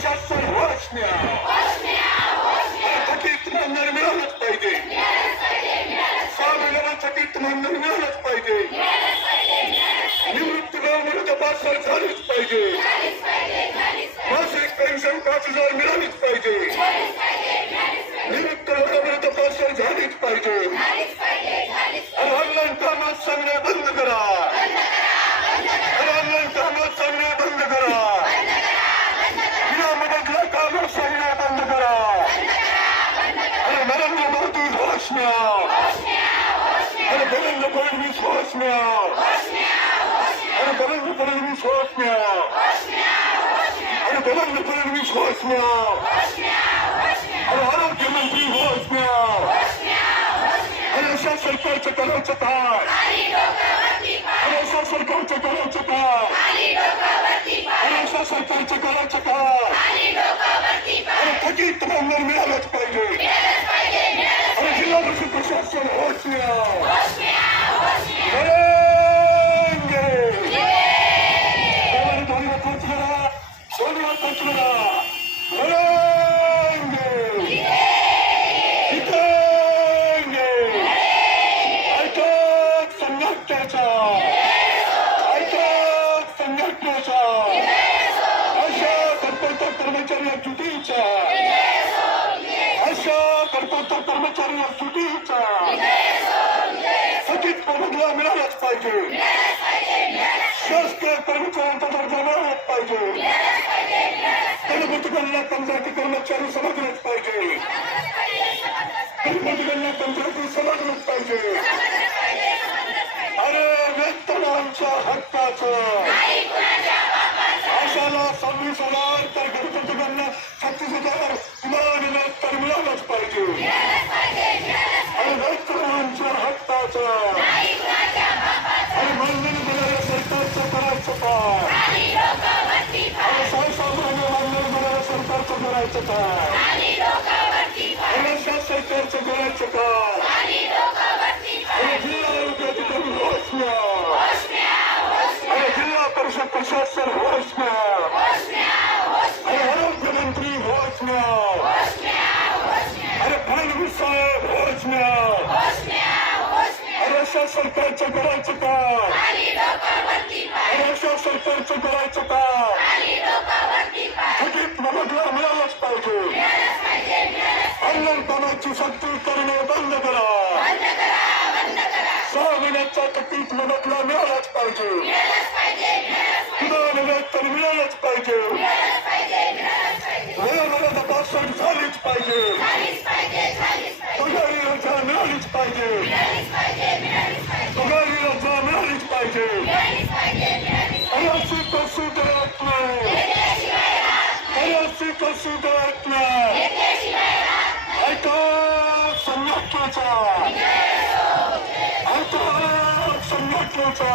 प्रशासन होश थकीत मानधन मिळालंच पाहिजे. 6 महिन्याला थकीत मानधन मिळालंच पाहिजे. निवृत्तीवेळेमध्ये तपासणी झालीच पाहिजे. मासिक पेन्शन 5,000 मिळालीच पाहिजे. निवृत्तीवेळेमध्ये तपासणी झालीच पाहिजे. आणि ऑनलाईन कामात सांगणे बंद करा. ऑनलाईन कामात सांगणे बंद करा. विनामूल्य कामात सांगणे बंद करा. अरे नरेंद्र मोदी होश में आओ. अरे देवेंद्र फडणवीस होश में आओ. अरे देवेंद्र फडणवीस होश में आओ. अरे देवेंद्र फडणवीस होश में आओ. अरे आरोग्य मंत्री होश में आओ. अरे अशा सरकारचं करायचं काय? अरे अशा सरकारचं करायचं काय? अरे अशा सरकारचं करायचं काय? अरे थकीत मानधन मिळालंच पाहिजे. अरे जिल्हा परिषद प्रशासन होश में आओ. करेंगे. दोन्ही हात वर करा. दोन्ही हात वर करा. करेंगे. जितेंगे. ऐकत संघटनेचा. ऐकत संघटनेचा. अशा कर्तव्य कर्मचारी जुटीचा. अशा कर्तव्य कर्मचारी जुटीचा. थकीत मोबदला मिळालाच पाहिजे. शासकीय कर्मचाऱ्यांचा दर्जा मिळालाच पाहिजे. गणपतीगणना कंत्राटी कर्मचारी समजलेच पाहिजे. गणपतीगणना कंत्राटी समजलेच पाहिजे. अरे वेतनांच्या हक्काचं. आशाला 26,000 तर गणपतीगणना 36,000 किमान वेतन मिळालंच पाहिजे. अरे वेतनांच्या हक्काचं. अरे मानधन देणाऱ्या सरकारचं करायचं काय? अरे 6 महिने मानधन देणाऱ्या सरकारचं करायचं काय? अरे अशा सरकारचं करायचं काय? अरे जिल्हा आरोग्य अधिकारी होश में आओ. अरे जिल्हा परिषद प्रशासन होश में आओ. अरे आरोग्य मंत्री होश में आओ. अरे फडणवीस साहेब होश में आओ. अरे अशा सरकारचं करायचं काय? अरे अशा सरकारचं करायचं काय? थकीत मोबदला मिळालाच पाहिजे. ऑनलाईन कामाची सक्ती करणे बंद करा. 6 महिन्याचा थकीत मोबदला मिळालाच पाहिजे. किमान वेतन मिळालंच पाहिजे. वेळोवेळी तपासणी झालीच पाहिजे. पगारी रजा मिळालीच पाहिजे. पगारी रजा मिळालीच पाहिजे. अरे अशी कशी देत नाही. अरे अशी कशी देत नाही. ऐका संघटनेचा. ऐका संघटनेचा.